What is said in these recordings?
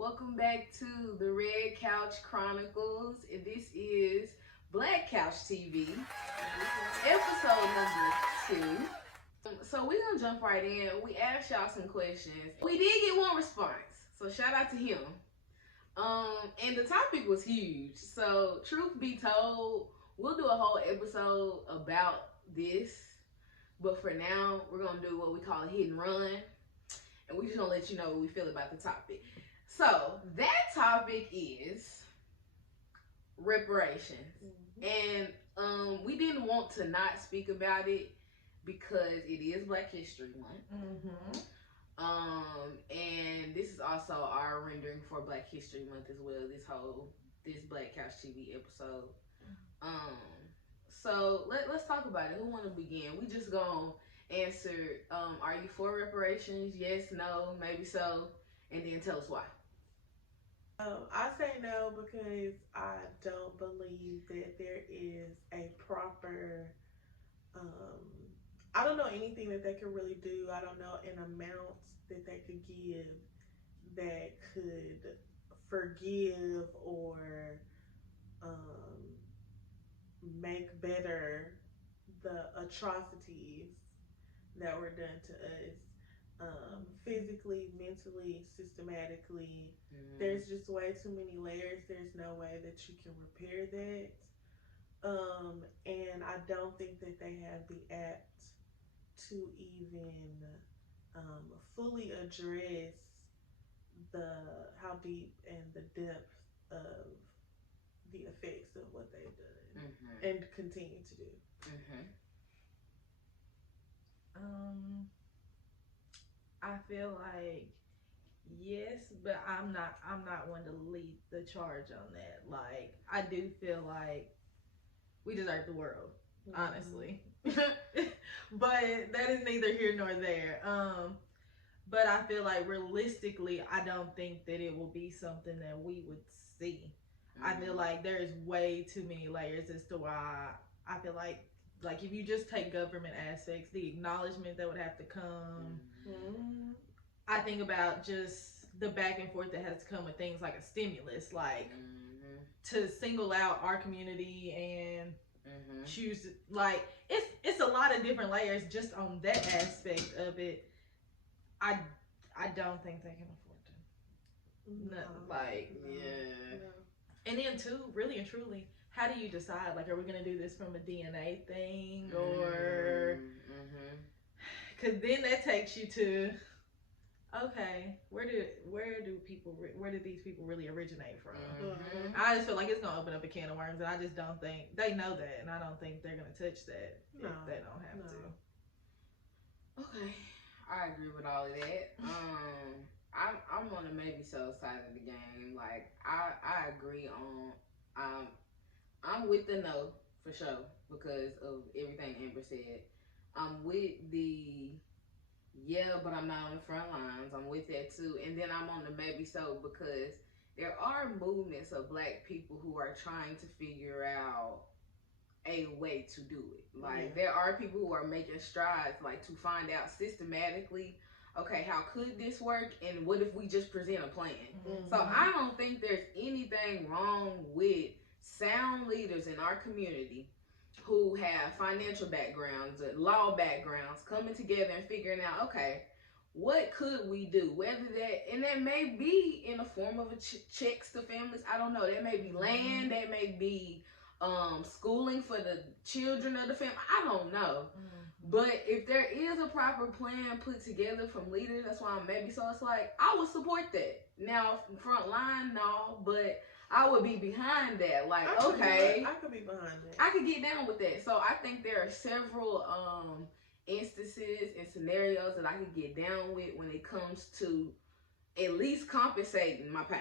Welcome back to the Red Couch Chronicles. This is Black Couch TV, episode number 2. So we're gonna jump right in. We asked y'all some questions. We did get one response, so shout out to him. And the topic was huge. So truth be told, we'll do a whole episode about this. But for now, we're gonna do what we call a hit and run. And we just gonna let you know what we feel about the topic. So that topic is reparations. And we didn't want to not speak about it because it is Black History Month. And this is also our rendering for Black History Month as well, this Black Couch TV episode. So let's talk about it. Who wanna begin? We just gonna answer, are you for reparations? Yes, no, maybe so, and then tell us why. I say no because I don't believe that there is a proper, I don't know anything that they could really do. I don't know an amount that they could give that could forgive or make better the atrocities that were done to us. Physically, mentally, systematically. There's just way too many layers. There's no way that you can repair that. And I don't think that they have the apt to even fully address how deep and the depth of the effects of what they've done and continue to do. I feel like yes, but I'm not one to lead the charge on that. Like, I do feel like we deserve the world, honestly. But that is neither here nor there. But I feel like realistically, I don't think that it will be something that we would see. I feel like there is way too many layers as to why I feel like if you just take government aspects, the acknowledgement that would have to come. I think about just the back and forth that has to come with things like a stimulus, like to single out our community and choose, like, it's a lot of different layers just on that aspect of it. I don't think they can afford to. No. And then too, really and truly, how do you decide? Like, are we gonna do this from a DNA thing, or? Because then that takes you to, okay, where do these people really originate from? I just feel like it's gonna open up a can of worms, and I just don't think they know that, and I don't think they're gonna touch that if they don't have to. Okay, I agree with all of that. I'm on the maybe so side of the game. Like, I agree on, I'm with the no for sure because of everything Amber said. I'm with the but I'm not on the front lines. I'm with that too. And then I'm on the maybe so because there are movements of Black people who are trying to figure out a way to do it. Like, there are people who are making strides, like, to find out systematically, okay, how could this work, and what if we just present a plan? So I don't think there's anything wrong with sound leaders in our community who have financial backgrounds, law backgrounds, coming together and figuring out, okay, what could we do? Whether that may be in the form of a checks to families, I don't know. That may be land, that may be schooling for the children of the family, I don't know. But if there is a proper plan put together from leaders, that's why I'm maybe so. It's like, I would support that. Now, front line, no, but I would be behind that. Like, I could be behind that. I could get down with that. So I think there are several instances and scenarios that I could get down with when it comes to at least compensating my pain.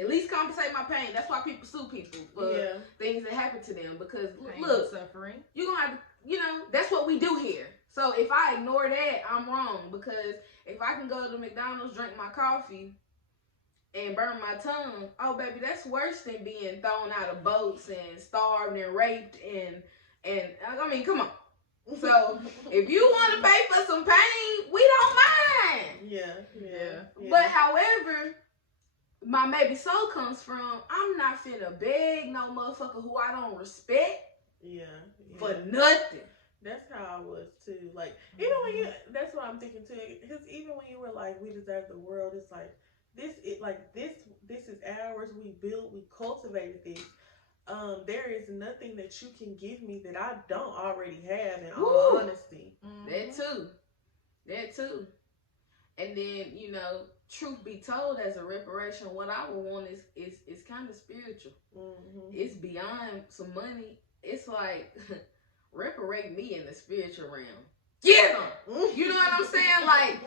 At least compensate my pain. That's why people sue people for things that happen to them. Because pain, look, suffering. You're gonna have to, that's what we do here. So if I ignore that, I'm wrong. Because if I can go to McDonald's, drink my coffee, and burn my tongue, oh baby, that's worse than being thrown out of boats and starved and raped and I mean, come on. So if you want to pay for some pain, we don't mind. Yeah. But however, my maybe soul comes from, I'm not finna beg no motherfucker who I don't respect Yeah. for nothing. That's how I was too. Like even when you, that's what I'm thinking too. Because even when you were like, we deserve the world, it's like this is ours. We built, we cultivated this. There is nothing that you can give me that I don't already have. In all honesty, That too. And then, you know, truth be told, as a reparation, what I would want is kind of spiritual. It's beyond some money. It's like reparate me in the spiritual realm. Get them. You know what I'm saying? Like,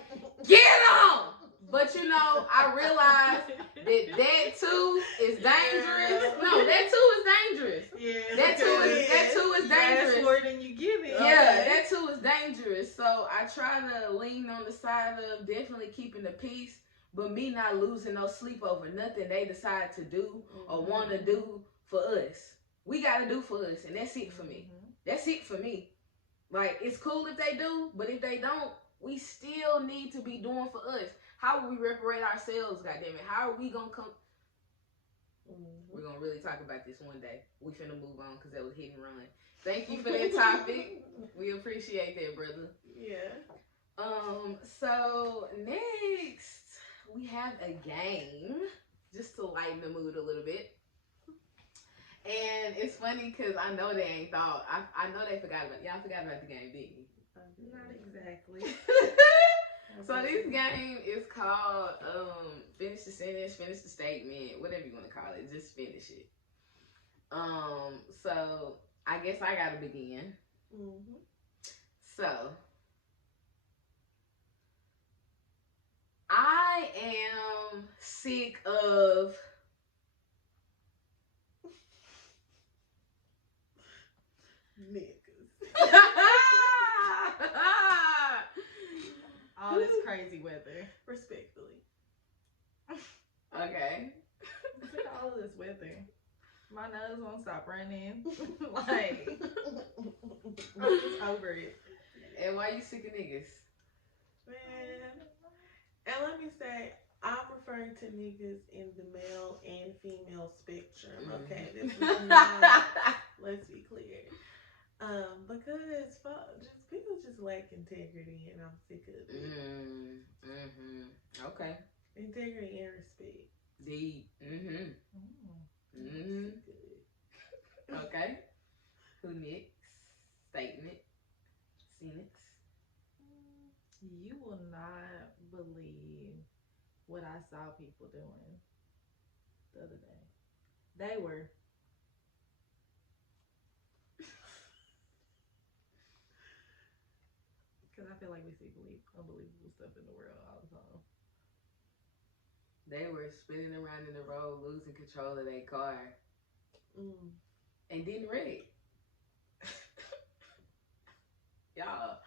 get them. But you know, I realized that too is dangerous. No, that too is dangerous. Yeah. That too is dangerous. That's more than you give it. Yeah, that too is dangerous. So I try to lean on the side of definitely keeping the peace, but me not losing no sleep over nothing they decide to do or want to do for us. We got to do for us, and that's it for me. That's it for me. Like, it's cool if they do, but if they don't, we still need to be doing for us. How will we reparate ourselves, goddammit? How are we going to come? We're going to really talk about this one day. We finna move on because that was hit and run. Thank you for that topic. We appreciate that, brother. Yeah. So next we have a game just to lighten the mood a little bit. And it's funny because I know they ain't thought. I know they forgot about y'all forgot about the game, didn't you? Not exactly. So this game is called finish the sentence, finish the statement, whatever you want to call it. Just finish it. So I guess I gotta begin. So I am sick of niggas. All this crazy weather. Respectfully. Okay. Look at all of this weather. My nose won't stop running. Like, I'm just over it. And why you sick of niggas? Man. And let me say, I'm referring to niggas in the male and female spectrum. Okay, this is not. Let's be clear. Because just people just lack integrity, and I'm sick of it. Okay. Integrity and respect. Deep. Okay. Who next? Statement. Sentence. You will not believe what I saw people doing the other day. They were. Because I feel like we see unbelievable stuff in the world all the time. They were spinning around in the road, losing control of their car, and didn't wreck. Y'all,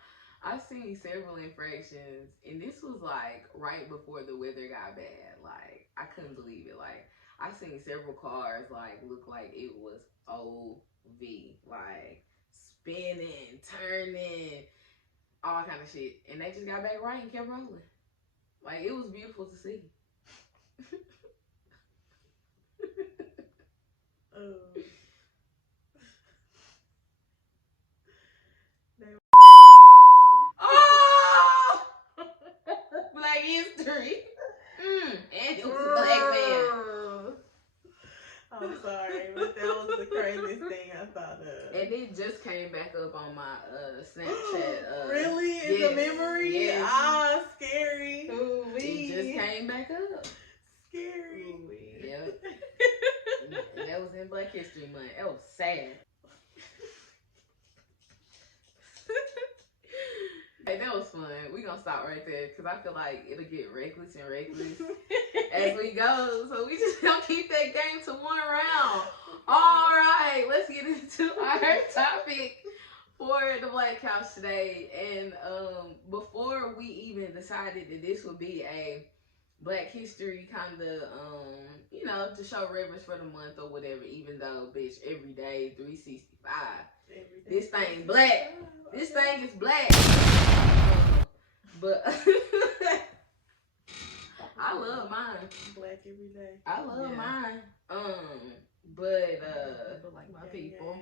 I've seen several infractions, and this was like right before the weather got bad. Like, I couldn't believe it. Like, I seen several cars like look like it was OV, like spinning, turning, all kind of shit, and they just got back right and kept rolling. Like, it was beautiful to see. Oh! Black history. And it was a black man. I'm sorry, but that was the craziest thing I thought of. And it just came back up on my Snapchat. Really? It's a memory? Yes. Ah, scary. It just came back up. Scary. Yep. And that was in Black History Month. That was sad. Hey, that was fun. We're going to stop right there because I feel like it'll get reckless and reckless as we go. So we just going to keep that game to one round. All right, let's get into our topic for the Black Couch today. And before we even decided that this would be a Black History kind of, you know, to show reverence for the month or whatever, even though, bitch, every day, 365. This thing black. This thing is black. But I I love mine. Black every day. I love mine. But people like my gang, people.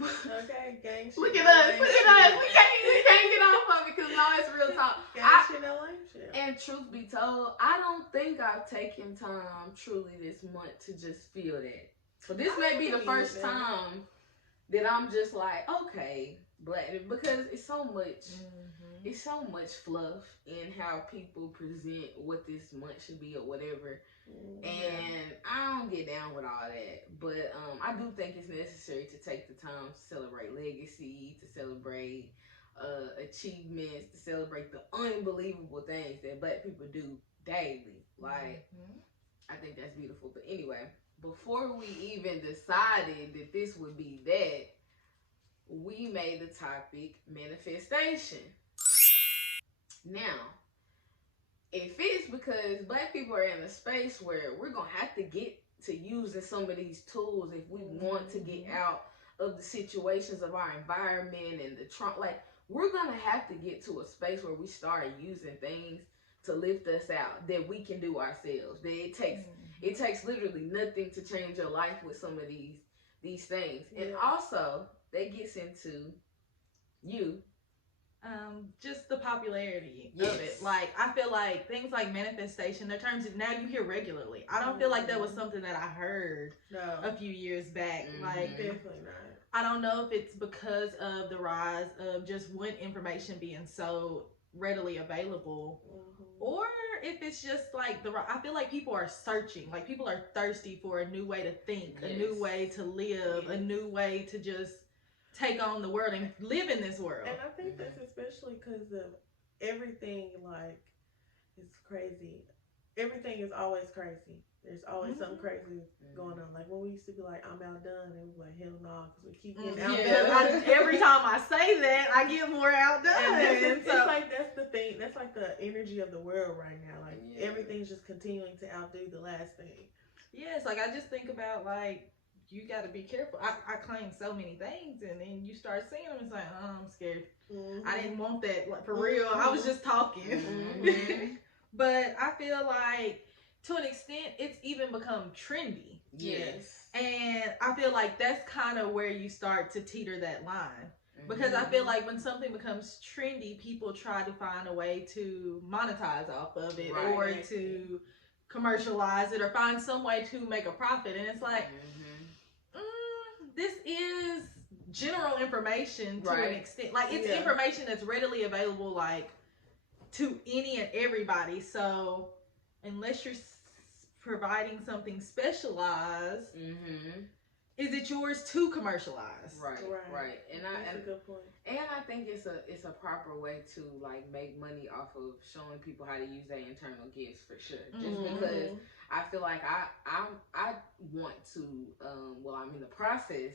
Okay, gang shit. Look at us. Look at us. We can't get off of it because no, it's real talk. Gang shit, no lame shit. And truth be told, I don't think I've taken time truly this month to just feel that. So this may be the first time that I'm just like, okay, black, because it's so much. It's so much fluff in how people present what this month should be or whatever. And I don't get down with all that. But I do think it's necessary to take the time to celebrate legacy, to celebrate achievements, to celebrate the unbelievable things that black people do daily. Like, I think that's beautiful. But anyway, before we even decided that this would be that, we made the topic manifestation. Now, it fits because black people are in a space where we're going to have to get to using some of these tools if we want to get out of the situations of our environment and the Trump. Like, we're going to have to get to a space where we start using things to lift us out that we can do ourselves. That it takes literally nothing to change your life with some of these things. And also, that gets into you. Just the popularity of it. Like, I feel like things like manifestation, they're terms that now you hear regularly. I don't feel like that was something that I heard a few years back. Like, definitely not. I don't know if it's because of the rise of just one information being so readily available, or if it's just like I feel like people are searching. Like, people are thirsty for a new way to think, a new way to live, a new way to just take on the world and live in this world. And I think that's especially because of everything. Like, it's crazy. Everything is always crazy. There's always something crazy going on. Like, when we used to be like, I'm outdone, and we were like, hell no, because we keep getting outdone. Every time I say that, I get more outdone. It's like, that's the thing. That's like the energy of the world right now. Like, everything's just continuing to outdo the last thing. Yes, like, I just think about, like, you got to be careful. I claim so many things, and then you start seeing them. It's like, oh, I'm scared. I didn't want that. Like, for real, I was just talking. But I feel like, to an extent, it's even become trendy. Yes. And I feel like that's kind of where you start to teeter that line. Because I feel like when something becomes trendy, people try to find a way to monetize off of it, or to commercialize it, or find some way to make a profit. And it's like, this is general information to an extent. Like, it's information that's readily available, like, to any and everybody. So unless you're providing something specialized, is it yours to commercialize? Right. And that's a good point. And I think it's a proper way to, like, make money off of showing people how to use their internal gifts, for sure. Just because I feel like I want to, I'm in the process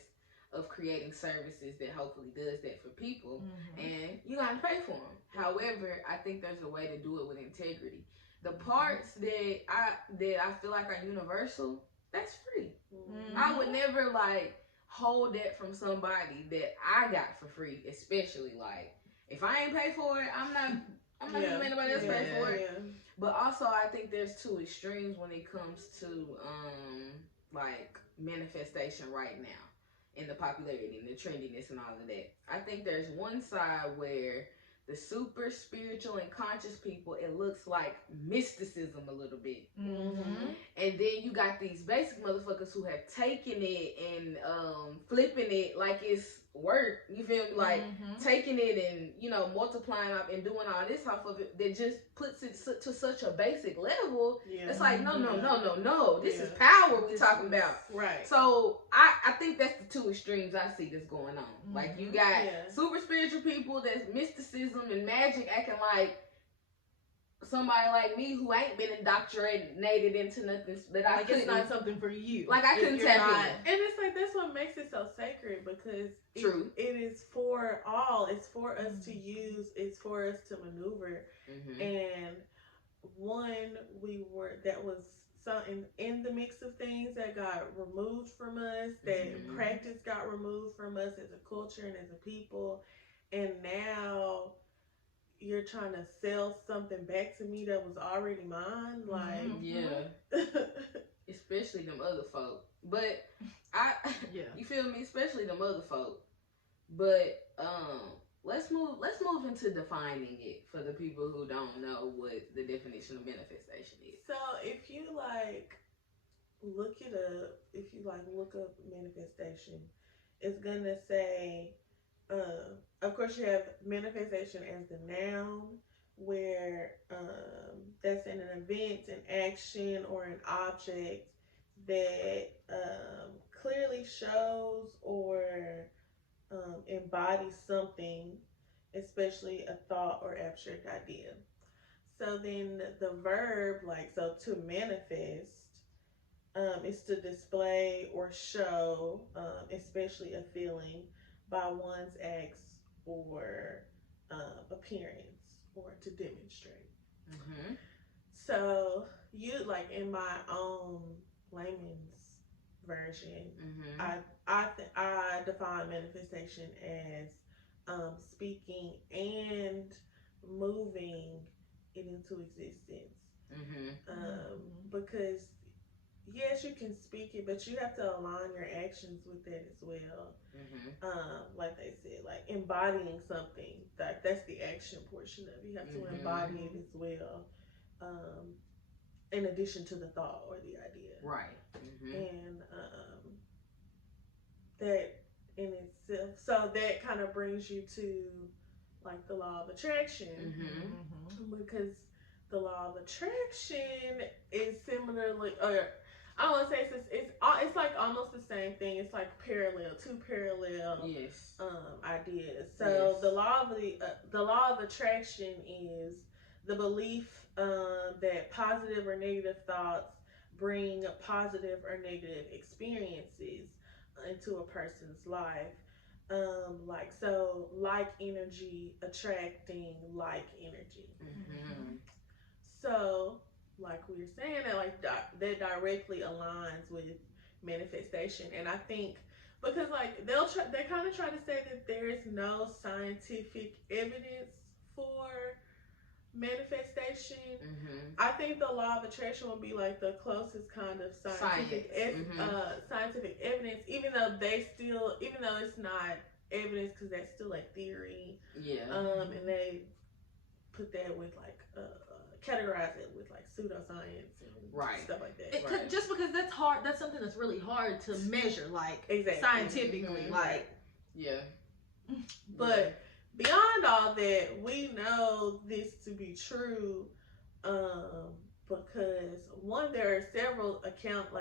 of creating services that hopefully does that for people, and you gotta pay for them. However, I think there's a way to do it with integrity. The parts that I feel like are universal, that's free. I would never, like, hold that from somebody that I got for free, especially, like, if I ain't pay for it, I'm not gonna let anybody else pay for it. But also, I think there's two extremes when it comes to like, manifestation right now, and the popularity and the trendiness and all of that. I think there's one side where the super spiritual and conscious people, it looks like mysticism a little bit. And then you got these basic motherfuckers who have taken it and flipping it like it's work. You feel me? Like, taking it and, you know, multiplying up and doing all this off of it that just puts it to such a basic level. It's like, no. This is power we're talking about. Right. So I think that's the two extremes I see that's going on. Like, you got super spiritual people that's mysticism and magic acting like somebody like me who ain't been indoctrinated into nothing that I couldn't. It's not something for you. Like, I couldn't tap in. And it's like, that's what makes it so sacred, because it is for all. It's for us to use. It's for us to maneuver. And that was something in the mix of things that got removed from us, that practice got removed from us as a culture and as a people. And now you're trying to sell something back to me that was already mine. Like, yeah, especially them other folk. But I, Yeah. you feel me? Especially them other folk. But let's move into defining it for the people who don't know what the definition of manifestation is. so if you like look it up, if you like look up manifestation, it's gonna say, of course, you have manifestation as the noun, where that's in an event, an action, or an object that clearly shows or embodies something, especially a thought or abstract idea. So then the verb, like, so to manifest, is to display or show, especially a feeling, by one's acts or appearance, or to demonstrate. Mm-hmm. So you like in my own layman's version, Mm-hmm. I define manifestation as speaking and moving it into existence. Mm-hmm. Because yes, you can speak it, but you have to align your actions with that as well. Mm-hmm. Like they said, like embodying something. That's the action portion of it. You have to Mm-hmm. embody it as well, um, in addition to the thought or the idea. Right. Mm-hmm. And that in itself, so that kind of brings you to like the law of attraction, because the law of attraction is similarly, or I don't want to say it's like almost the same thing. It's like two parallel Yes. ideas. So Yes. the law of attraction is the belief that positive or negative thoughts bring positive or negative experiences into a person's life. Like, so, like energy attracting like energy. Mm-hmm. So, like we were saying, that like that directly aligns with manifestation, and I think because like they kind of try to say that there is no scientific evidence for manifestation. I think the law of attraction will be like the closest kind of scientific evidence, even though it's not evidence, because that's still like theory. Yeah. And they put that with like categorize it with like pseudoscience and stuff like that. Right. Just because that's hard, that's something that's really hard to measure, like exactly. Scientifically, like yeah. But beyond all that, we know this to be true, because one, there are several accounts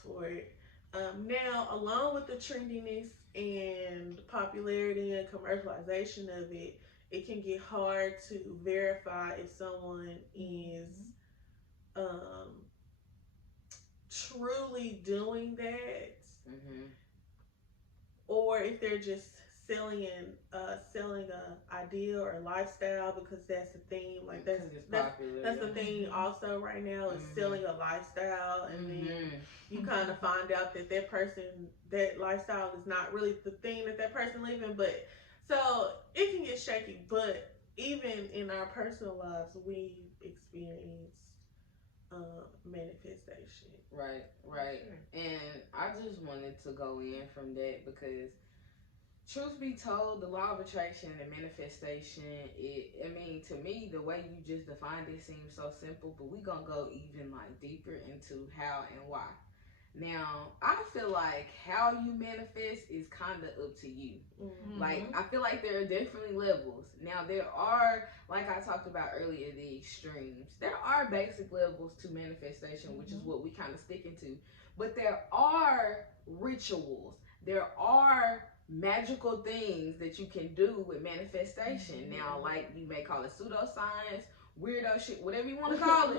for it. Now, along with the trendiness and popularity and commercialization of it, it can get hard to verify if someone is truly doing that, or if they're just selling a idea or a lifestyle, because that's the theme. Like that's the thing also right now, is selling a lifestyle, and then you kind of find out that that lifestyle is not really the thing that person living. But so it can get shaky. But even in our personal lives, we experience manifestation. Right. And I just wanted to go in from that because, truth be told, the law of attraction and manifestation, to me, the way you just defined it seems so simple, but we gonna go even like deeper into how and why. Now, I feel like how you manifest is kind of up to you. Like, I feel like there are definitely levels. Now, there are, like I talked about earlier, the extremes. There are basic levels to manifestation, which is what we kind of sticking to. But there are rituals. There are magical things that you can do with manifestation. Now, like, you may call it pseudoscience, weirdo shit, whatever you want to call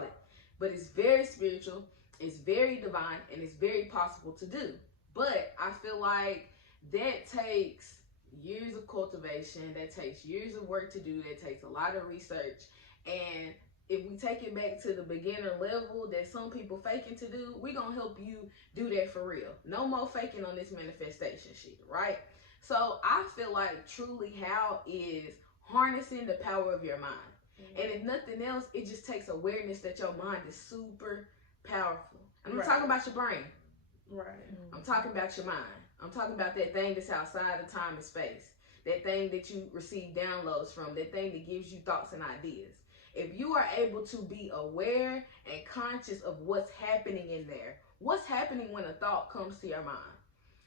it. But it's very spiritual. It's very divine, and it's very possible to do. But I feel like that takes years of cultivation, that takes years of work to do, that takes a lot of research. And if we take it back to the beginner level that some people faking to do, we're going to help you do that for real. No more faking on this manifestation shit, right? So I feel like truly how is harnessing the power of your mind. And if nothing else, it just takes awareness that your mind is super powerful. And I'm talking about your brain. Right. I'm talking about your mind. I'm talking about that thing that's outside of time and space. That thing that you receive downloads from. That thing that gives you thoughts and ideas. If you are able to be aware and conscious of what's happening in there, what's happening when a thought comes to your mind?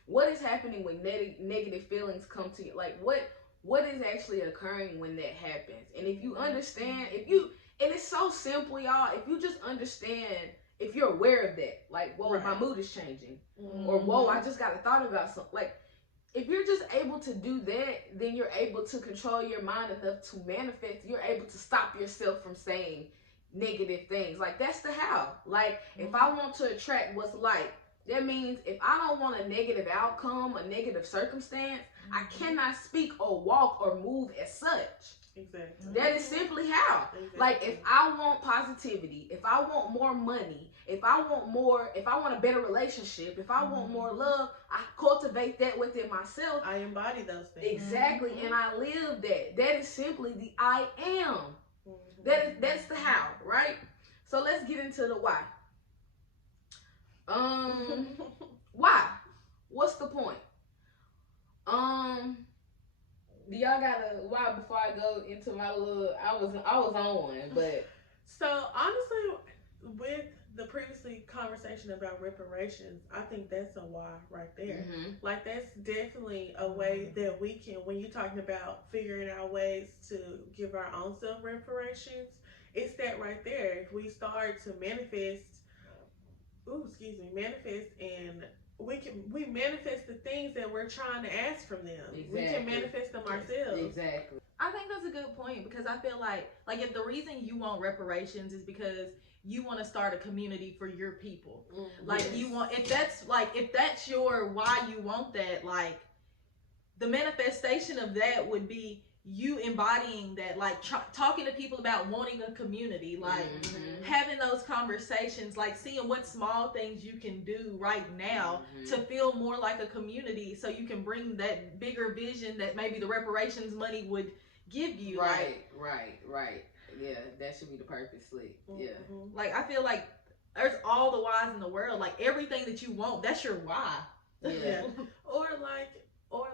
What is happening when negative feelings come to you? Like what is actually occurring when that happens? And if you understand, and it's so simple, y'all. If you just understand, if you're aware of that, like, whoa, my mood is changing, or whoa, I just got a thought about something. Like, if you're just able to do that, then you're able to control your mind enough to manifest. You're able to stop yourself from saying negative things. Like, that's the how. Like, if I want to attract what's like, that means if I don't want a negative outcome, a negative circumstance, I cannot speak or walk or move as such. Exactly. That is simply how. Exactly. Like, if I want positivity, if I want more money, if I want a better relationship, if I want more love, I cultivate that within myself. I embody those things. Exactly. And I live that. That is simply the I am. That's the how, right? So let's get into the why. Why? What's the point? Do y'all got a why before I go into my little? I was on one, but so honestly, with the previously conversation about reparations, I think that's a why right there. Like, that's definitely a way that we can, when you're talking about figuring out ways to give our own self reparations, it's that right there. If we start to manifest and we manifest the things that we're trying to ask from them. Exactly. We can manifest them ourselves. Exactly. I think that's a good point, because I feel like if the reason you want reparations is because you want to start a community for your people. Like, you want, if that's your why you want that, like, the manifestation of that would be you embodying that, like, talking to people about wanting a community, like having those conversations, like seeing what small things you can do right now to feel more like a community, so you can bring that bigger vision that maybe the reparations money would give you. Right. Yeah, that should be the purpose, Slick. Yeah. Like, I feel like there's all the whys in the world. Like, everything that you want, that's your why. Yeah. Or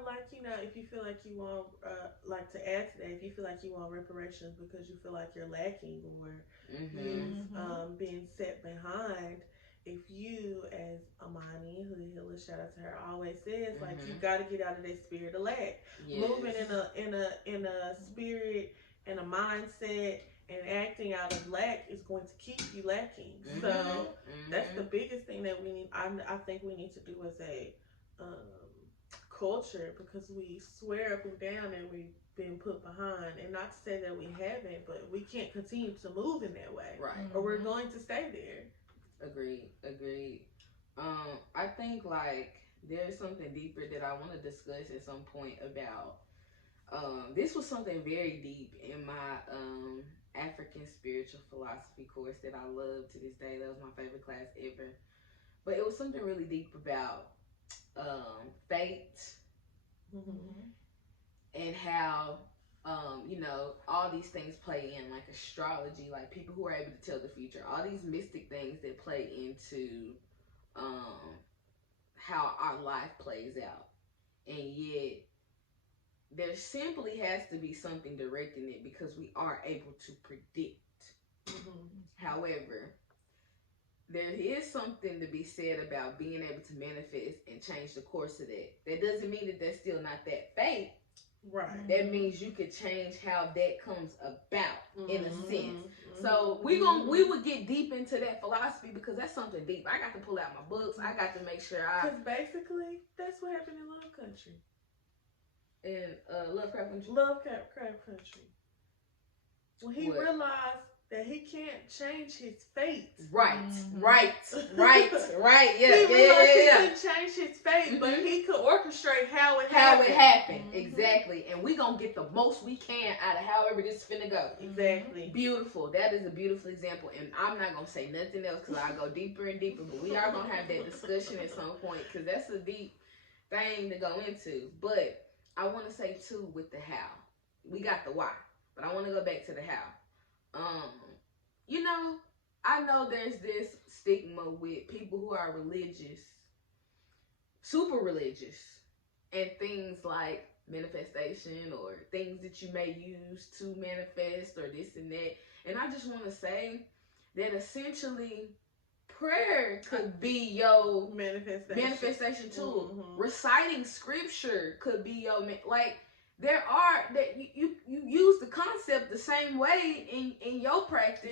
like, you know, if you feel like you want, like, to add to that, if you feel like you want reparations because you feel like you're lacking or you've been set behind, if you, as Amani, who the healer, shout out to her, always says, like, you got to get out of that spirit of lack. Yes. Moving in a spirit and a mindset and acting out of lack is going to keep you lacking. So that's the biggest thing that we need. I think we need to do as a culture, because we swear up and down that we've been put behind, and not to say that we haven't, but we can't continue to move in that way, right? Or we're going to stay there. Agreed. I think, like, there's something deeper that I want to discuss at some point about. This was something very deep in my African spiritual philosophy course that I love to this day. That was my favorite class ever. But it was something really deep about fate and how you know, all these things play in, like astrology, like people who are able to tell the future, all these mystic things that play into how our life plays out. And yet there simply has to be something directing it, because we are able to predict. However, there is something to be said about being able to manifest and change the course of that. That doesn't mean that that's still not that fate. Right. That means you could change how that comes about in a sense. So we would get deep into that philosophy, because that's something deep. I got to pull out my books. I got to make sure because basically that's what happened in Love Country. In Lovecraft Country. Lovecraft Country. When he realized that he can't change his fate. Right. Yeah. He realized he couldn't change his fate, but he could orchestrate how it happened. Exactly. And we gonna get the most we can out of however this finna go. Exactly. Beautiful. That is a beautiful example. And I'm not gonna say nothing else, because I'll go deeper and deeper. But we are gonna have that discussion at some point, because that's a deep thing to go into. But I want to say too with the how. We got the why, but I want to go back to the how. You know, I know there's this stigma with people who are religious, super religious, and things like manifestation or things that you may use to manifest or this and that. And I just want to say that essentially prayer could be your manifestation too. Mm-hmm. Reciting scripture could be your like there are that you use the concept the same way in your practice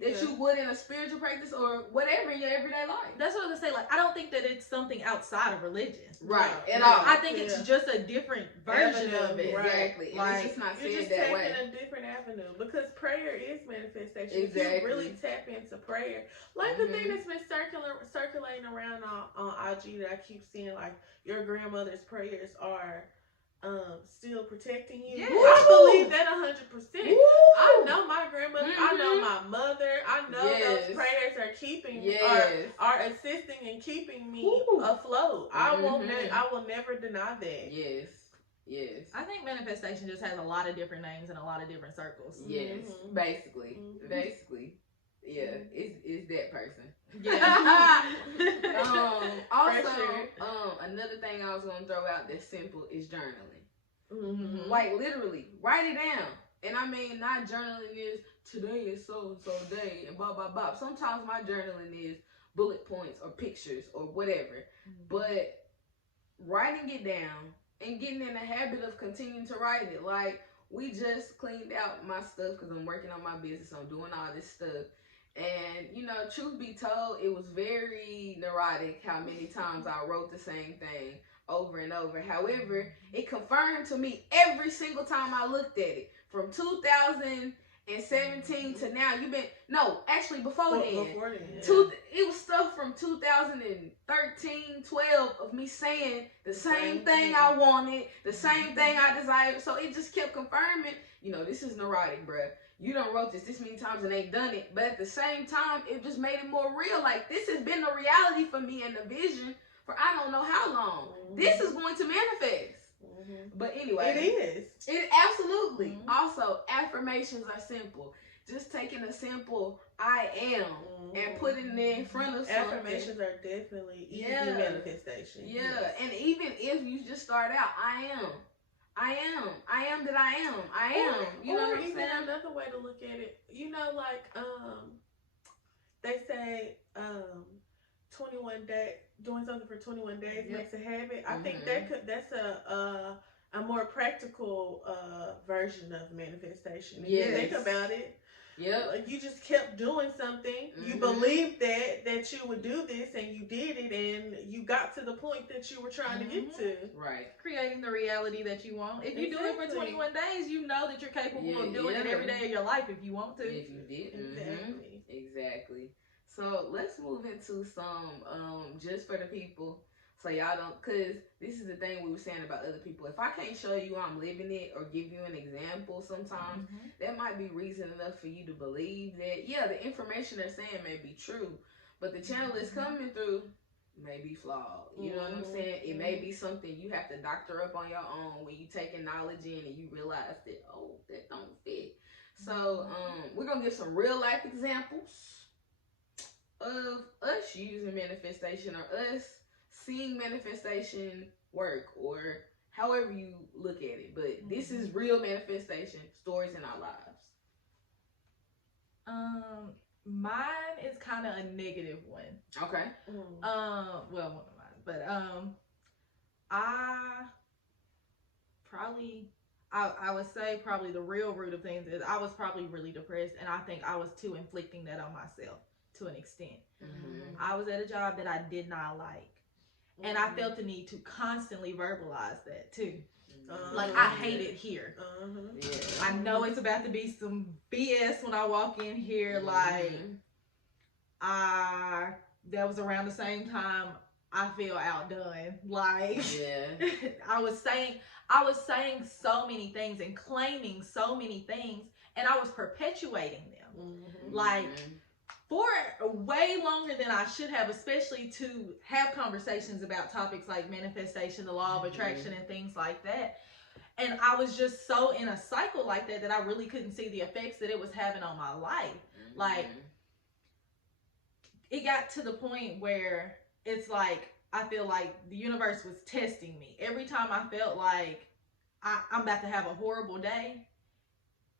that you would in a spiritual practice or whatever in your everyday life. That's what I was gonna say. Like, I don't think that it's something outside of religion, right? At all. I think it's just a different version of it. Exactly. Like, it's just not you're just that taking way. a different avenue because prayer is manifestation. Exactly. If you really tap into prayer, like the thing that's been circulating around on IG that I keep seeing, like your grandmother's prayers are still protecting you. Yeah. I believe that 100%. I know my grandmother. I know my mother. I know those prayers are keeping are assisting and keeping me afloat. I will never deny that. Yes. I think manifestation just has a lot of different names and a lot of different circles. Yes. Basically. Yeah, it's that person. Yeah. Also, another thing I was gonna throw out that's simple is journaling. Mm-hmm. Like literally, write it down. And I mean, not journaling is today is so and so day and blah blah blah. Sometimes my journaling is bullet points or pictures or whatever. Mm-hmm. But writing it down and getting in the habit of continuing to write it. Like we just cleaned out my stuff because I'm working on my business. I'm doing all this stuff. And, you know, truth be told, it was very neurotic how many times I wrote the same thing over and over. However, it confirmed to me every single time I looked at it. From 2017 to now, before then. It was stuff from 2013, 12 of me saying the same thing I wanted, the same thing I desired. So it just kept confirming, you know, this is neurotic, bruh. You done wrote this many times and ain't done it. But at the same time, it just made it more real. Like, this has been the reality for me and the vision for I don't know how long. Mm-hmm. This is going to manifest. Mm-hmm. But anyway. It is. It absolutely. Mm-hmm. Also, affirmations are simple. Just taking a simple I am and putting it in front of something. Affirmations are definitely easy manifestation. Yeah. Yes. And even if you just start out, I am that I am. You know what I'm saying? Another way to look at it, you know, like they say 21 days, doing something for 21 days makes a habit. I think that's a more practical version of manifestation. If you think about it. Yeah, like you just kept doing something. You believed that you would do this, and you did it, and you got to the point that you were trying to get to. Right, creating the reality that you want. If you do it for 21 days, you know that you're capable of doing it every day of your life if you want to. If you did, exactly. So let's move into some just for the people. So y'all don't, because this is the thing we were saying about other people. If I can't show you I'm living it or give you an example sometimes, that might be reason enough for you to believe that, yeah, the information they're saying may be true, but the channel it's coming through may be flawed. You know what I'm saying? It may be something you have to doctor up on your own when you taking knowledge in and you realize that, oh, that don't fit. So we're going to give some real life examples of us using manifestation or us seeing manifestation work or however you look at it. But this is real manifestation stories in our lives. Mine is kind of a negative one. Okay. Well, one of mine, but I would say probably the real root of things is I was probably really depressed, and I think I was too inflicting that on myself to an extent. I was at a job that I did not like. And I felt the need to constantly verbalize that too. Like, I hate it here. I know it's about to be some BS when I walk in here. Like, that was around the same time I feel outdone. Like, I was saying so many things and claiming so many things, and I was perpetuating them. Like, for way longer than I should have, especially to have conversations about topics like manifestation, the law of attraction, and things like that. And I was just so in a cycle like that that I really couldn't see the effects that it was having on my life. Like, it got to the point where it's like, I feel like the universe was testing me. Every time I felt like I'm about to have a horrible day,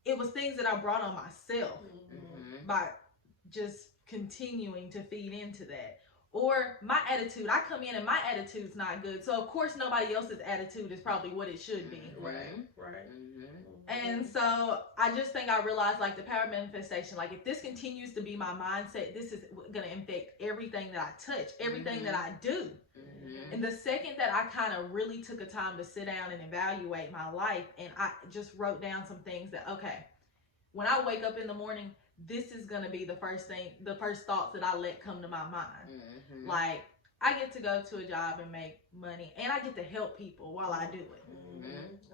it was things that I brought on myself by just continuing to feed into that. Or my attitude, I come in and my attitude's not good, so of course nobody else's attitude is probably what it should be. Right. And so I just think I realized, like, the power of manifestation, like, if this continues to be my mindset, this is going to infect everything that I touch, everything that I do. And the second that I kind of really took a time to sit down and evaluate my life, and I just wrote down some things that, okay, when I wake up in the morning, this is going to be the first thoughts that I let come to my mind. Like, I get to go to a job and make money, and I get to help people while I do it.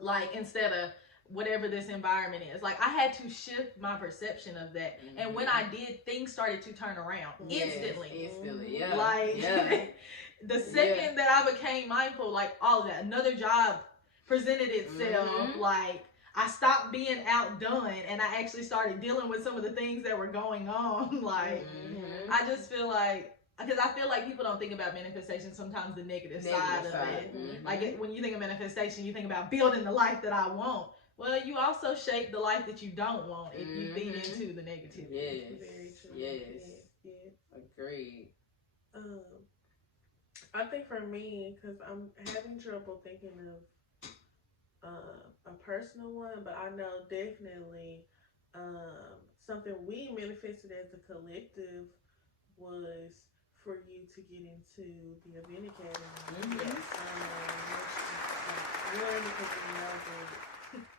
Like, instead of whatever this environment is. Like, I had to shift my perception of that. And when I did, things started to turn around instantly. Yeah. Like, the second that I became mindful, like, all of that, another job presented itself. Like, I stopped being outdone, and I actually started dealing with some of the things that were going on. Like, I just feel like, because I feel like people don't think about manifestation, sometimes the negative side of it. Like, when you think of manifestation, you think about building the life that I want. Well, you also shape the life that you don't want if you feed into the negativity. Yes. Very true. Yes. Agreed. I think for me, because I'm having trouble thinking of a personal one, but I know definitely something we manifested as a collective was for you to get into the event academy. One, because we know that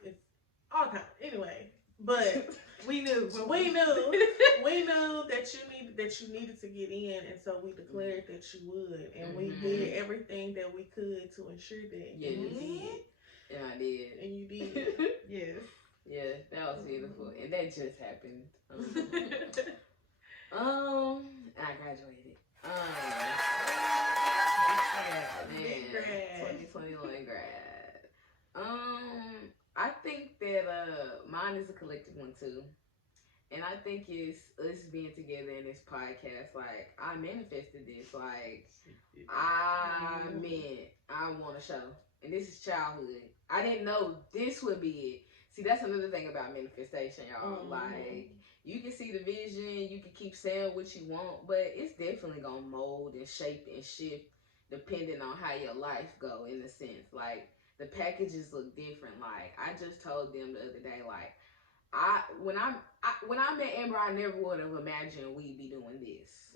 it's all kind. Anyway, but we knew that you needed to get in, and so we declared that you would, and we did everything that we could to ensure that. Yes. And you did. And I did. And you did. Yes. Yeah, that was beautiful, and that just happened. I graduated. Big grad. 2021 grad. I think that mine is a collective one too. And I think it's us being together in this podcast. Like, I manifested this. Like, I want a show. And this is childhood. I didn't know this would be it. See, that's another thing about manifestation, y'all. Like, you can see the vision, you can keep saying what you want, but it's definitely going to mold and shape and shift depending on how your life go, in a sense. Like, the packages look different. Like, I just told them the other day, like, when I met Amber, I never would have imagined we'd be doing this.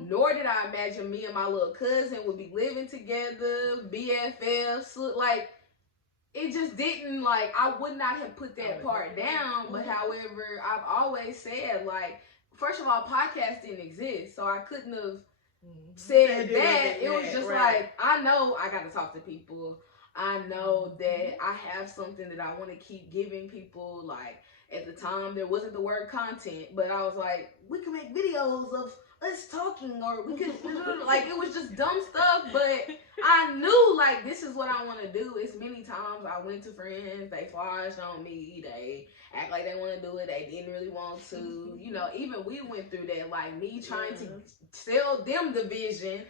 Nor did I imagine me and my little cousin would be living together, BFFs. Like, it just didn't, like, I would not have put that part down. But however, I've always said, like, first of all, podcasts didn't exist, so I couldn't have said that. It was just like, I know I got to talk to people. I know that I have something that I want to keep giving people. Like, at the time, there wasn't the word content, but I was like, we could make videos of us talking, or we could, like, it was just dumb stuff, but I knew, like, this is what I want to do. It's many times I went to friends, they flashed on me, they act like they want to do it, they didn't really want to, you know, even we went through that, like, me trying to tell them the vision.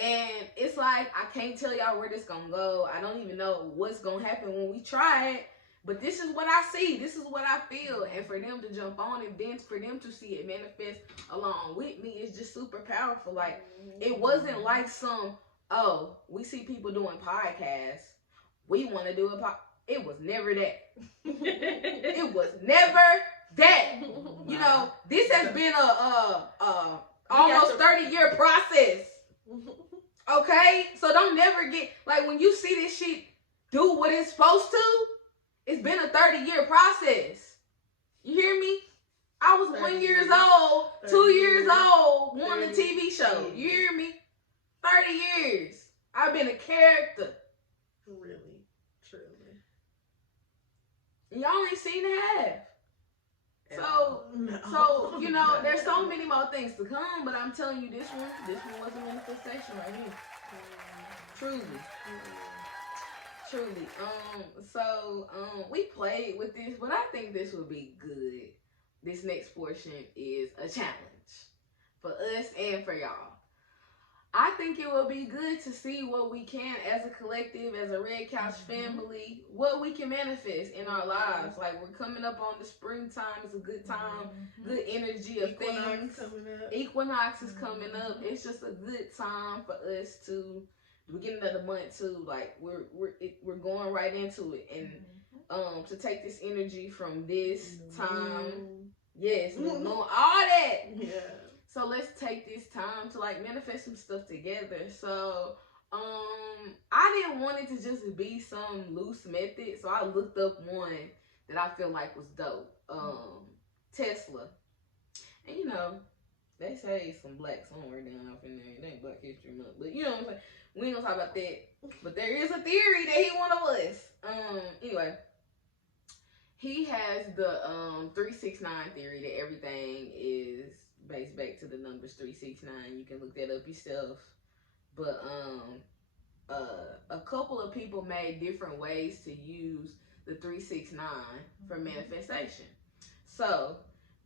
And it's like, I can't tell y'all where this gonna go. I don't even know what's gonna happen when we try it. But this is what I see. This is what I feel. And for them to jump on it, then for them to see it manifest along with me, is just super powerful. Like, it wasn't like some, oh, we see people doing podcasts, we want to do a podcast. It was never that. It was never that. You know, this has been a almost 30-year process. Okay, so don't never get, like, when you see this shit do what it's supposed to, it's been a 30-year process. You hear me? I was 1 year old, 2 years old, on a TV show. You hear me? 30 years. I've been a character. Really, truly. Y'all ain't seen half. So you know, there's so many more things to come, but I'm telling you, this one was a manifestation right here. Truly. Truly. We played with this, but I think this would be good. This next portion is a challenge for us and for y'all. I think it will be good to see what we can, as a collective, as a Red Couch family, what we can manifest in our lives. Like, we're coming up on the springtime. It's a good time, good energy of things. Equinox is coming up. It's just a good time for us to, the beginning of the month too. Like, we're going right into it, and to take this energy from this time, yes, all that, yeah. So let's take this time to like manifest some stuff together. So I didn't want it to just be some loose method, so I looked up one that I feel like was dope. Tesla. And you know, they say some black somewhere down up in there. It ain't Black History Month, but you know what I'm saying? We ain't gonna talk about that. But there is a theory that he one of us. Anyway. He has the 369 theory that everything is based back to the numbers 369. You can look that up yourself. But a couple of people made different ways to use the 369 for manifestation. So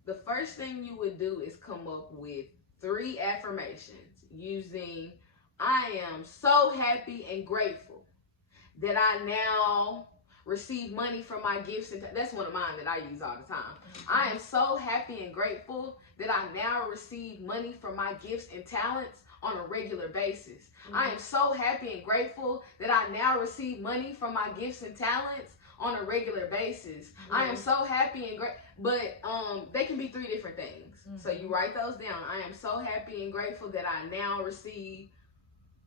the first thing you would do is come up with 3 affirmations using I am so happy and grateful that I now receive money from my gifts, and that's one of mine that I use all the time. I am so happy and grateful that I now receive money from my gifts and talents on a regular basis. I am so happy and grateful that I now receive money from my gifts and talents on a regular basis. I am so happy and great, but they can be 3 different things. So you write those down. I am so happy and grateful that I now receive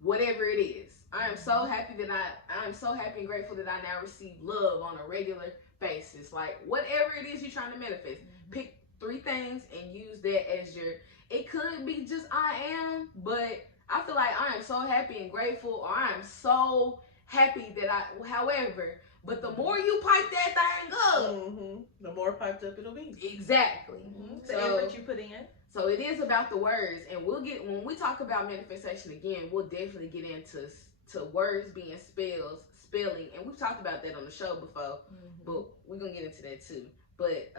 whatever it is. I am so happy that I'm so happy and grateful that I now receive love on a regular basis. Like, whatever it is you're trying to manifest, pick 3 things and use that as your, it could be just I am, but I feel like I am so happy and grateful, or I am so happy that however, but the more you pipe that thing up, the more piped up it'll be. Exactly. The effort you put in. So it is about the words, and when we talk about manifestation again, we'll definitely get into words being spelling, and we've talked about that on the show before, but we're gonna get into that too. But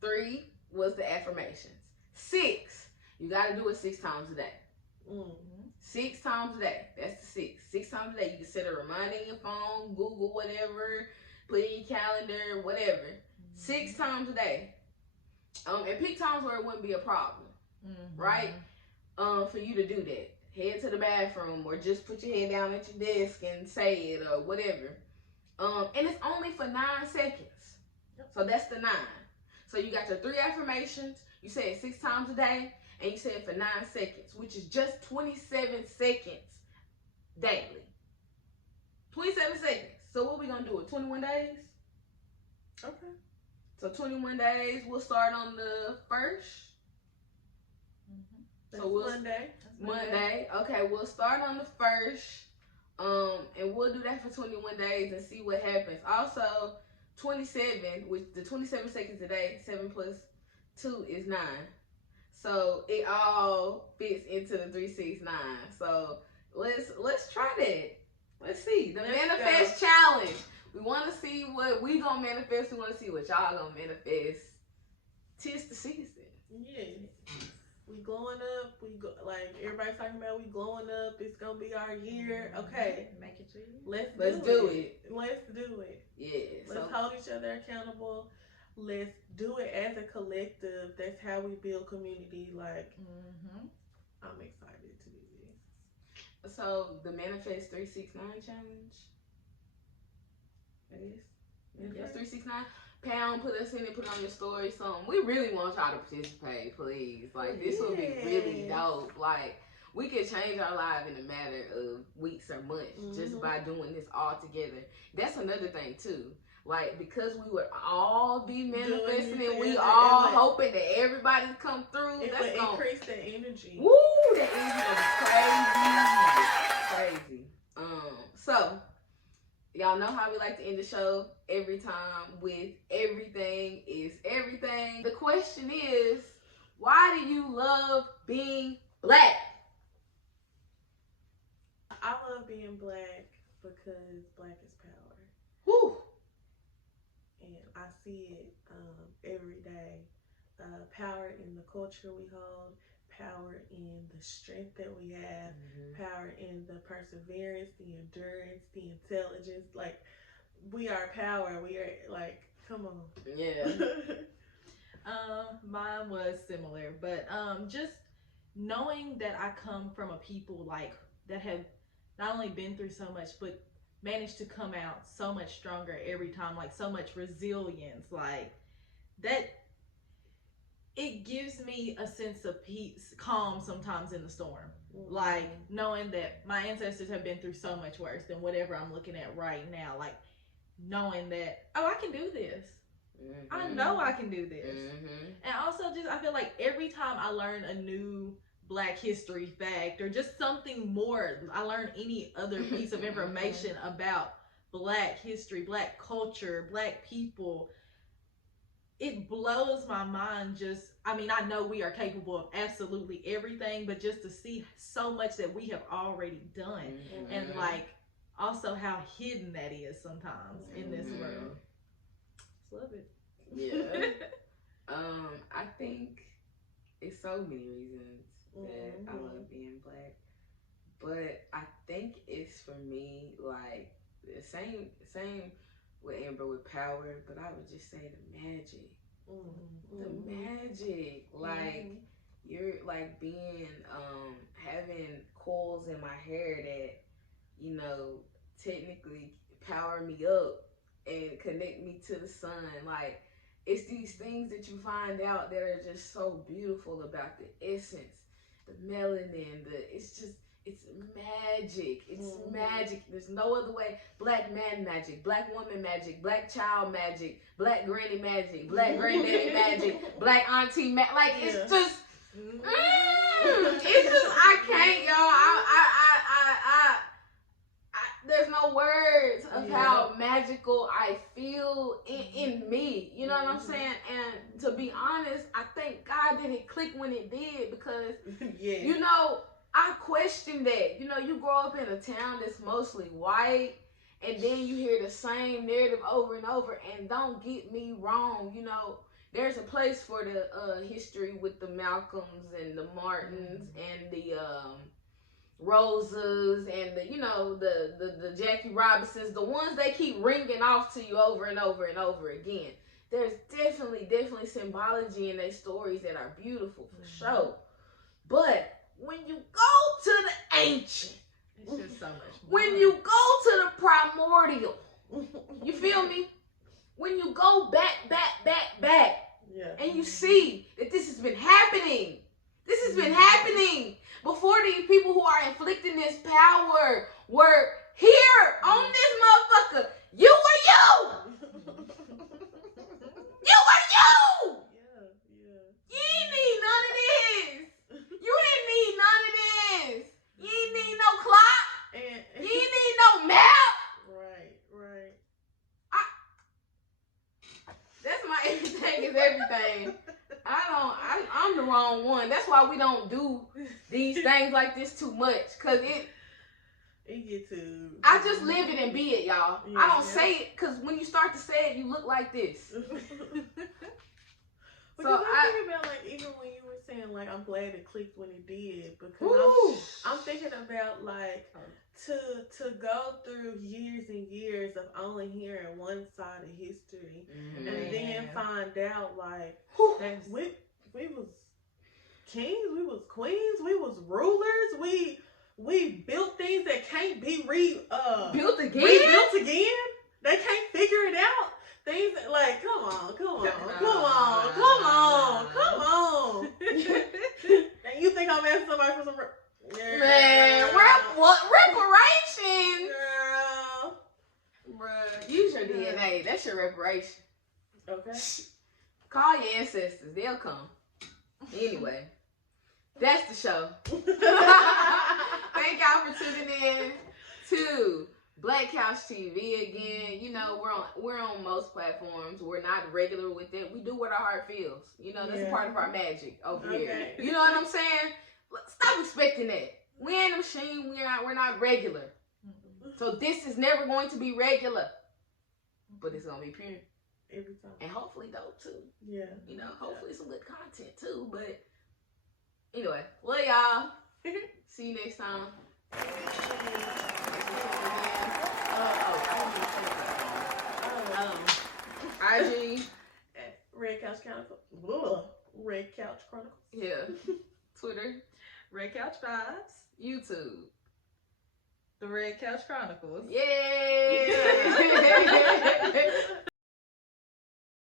3 was the affirmations. 6, you got to do it 6 times a day. 6 times a day. That's the 6. 6 times a day. You can set a reminder in your phone, Google, whatever, put it in your calendar, whatever. 6 times a day. And pick times where it wouldn't be a problem, right? For you to do that. Head to the bathroom, or just put your head down at your desk and say it, or whatever. And it's only for 9 seconds. So that's the 9. So you got your 3 affirmations. You say it 6 times a day, and you say it for 9 seconds, which is just 27 seconds daily. 27 seconds. So what we gonna do it? 21 days? Okay. So 21 days. We'll start on the 1st. So we'll Monday. Okay, we'll start on the 1st. And we'll do that for 21 days and see what happens. Also, 27, which the 27 seconds a day, 7 plus 2 is 9. So it all fits into the 369. So let's try that. Let's see. The manifest challenge. We want to see what we gonna manifest. We want to see what y'all gonna manifest. 'Tis the season. Yeah. We glowing up. Like everybody's talking about. We glowing up. It's gonna be our year. Okay, make it to you. Let's do it. Let's do it. Yeah. Let's hold each other accountable. Let's do it as a collective. That's how we build community. Like, I'm excited to do this. So the Manifest 369 challenge. It is. Manifest 369. Pound, put us in it, put on your story, something. We really want y'all to participate, please. Like, this would be really dope. Like, we could change our life in a matter of weeks or months just by doing this all together. That's another thing, too. Like, because we would all be manifesting and we all hoping that everybody come through. It would increase the energy. Woo! The energy gonna be crazy. Crazy. So, Y'all know how we like to end the show every time with everything is everything. The question is, why do you love being black? I love being black because black is power. Whew. And I see it every day. Power in the culture we hold, power in the strength that we have, power in the perseverance, the endurance, the intelligence. Like, we are power. We are, like, come on. Yeah. Mine was similar, but just knowing that I come from a people like that have not only been through so much, but managed to come out so much stronger every time, like so much resilience, like that. It gives me a sense of peace, calm sometimes in the storm. Like knowing that my ancestors have been through so much worse than whatever I'm looking at right now. Like knowing that, oh, I can do this. I know I can do this. And also just, I feel like every time I learn a new Black history fact or just something more, I learn any other piece of information about Black history, Black culture, Black people, it blows my mind. Just, I mean, I know we are capable of absolutely everything, but just to see so much that we have already done and like also how hidden that is sometimes in this world. Just love it. Yeah. I think it's so many reasons that I love being Black, but I think it's for me like the same with Amber with power, but I would just say the magic. The magic. Like you're like being having coils in my hair that, you know, technically power me up and connect me to the sun. Like it's these things that you find out that are just so beautiful about the essence, the melanin, it's magic. It's magic. There's no other way. Black man magic, Black woman magic, Black child magic, Black granny magic, Black granddaddy magic, Black auntie magic. Like it's just, it's just I can't, y'all. There's no words of how magical I feel in me. You know what I'm saying? And to be honest, I thank God that it clicked when it did because, you know, I questioned that. You know, you grow up in a town that's mostly white and then you hear the same narrative over and over. And don't get me wrong, you know, there's a place for the history with the Malcolms and the Martins and the Rosas and the, you know, the Jackie Robinsons, the ones they keep ringing off to you over and over and over again. There's definitely symbology in their stories that are beautiful for sure. But when you go to the ancient, it's just so much more. When you go to the primordial, you feel me? When you go back, and you see that this has been happening. This has been happening before these people who are inflicting this power were here on this motherfucker. You were you. You were you. You ain't need none of this. You didn't need none of this. You ain't need no clock. You ain't need no map. Right. That's my everything is everything. I'm the wrong one. That's why we don't do these things like this too much. Cause it get to. I just live it and be it, y'all. Yeah, I don't say it cause when you start to say it, you look like this. So I think about like even when you were saying like I'm glad it clicked when it did because I'm thinking about like to go through years and years of only hearing one side of history and then find out like we was kings, we was queens, we was rulers, we built things that can't be rebuilt again. They can't figure it out. Things that, like, come on. And you think I'm asking somebody for some man, what reparations? Girl. Bruh, use your DNA. That's your reparation. Okay. Call your ancestors. They'll come. Anyway, that's the show. Thank y'all for tuning in to Black Couch TV again. You know, we're on most platforms. We're not regular with it. We do what our heart feels. You know, that's a part of our magic over here. You know what I'm saying? Stop expecting that. We ain't a machine. We're not regular. So this is never going to be regular, but it's gonna be pure every time, and hopefully dope too. Yeah. You know, hopefully some good content too. But anyway, well, y'all. See you next time. IG Red Couch Chronicles. Red Couch Chronicles. Yeah. Twitter. Red Couch Vibes. YouTube. The Red Couch Chronicles. Yay!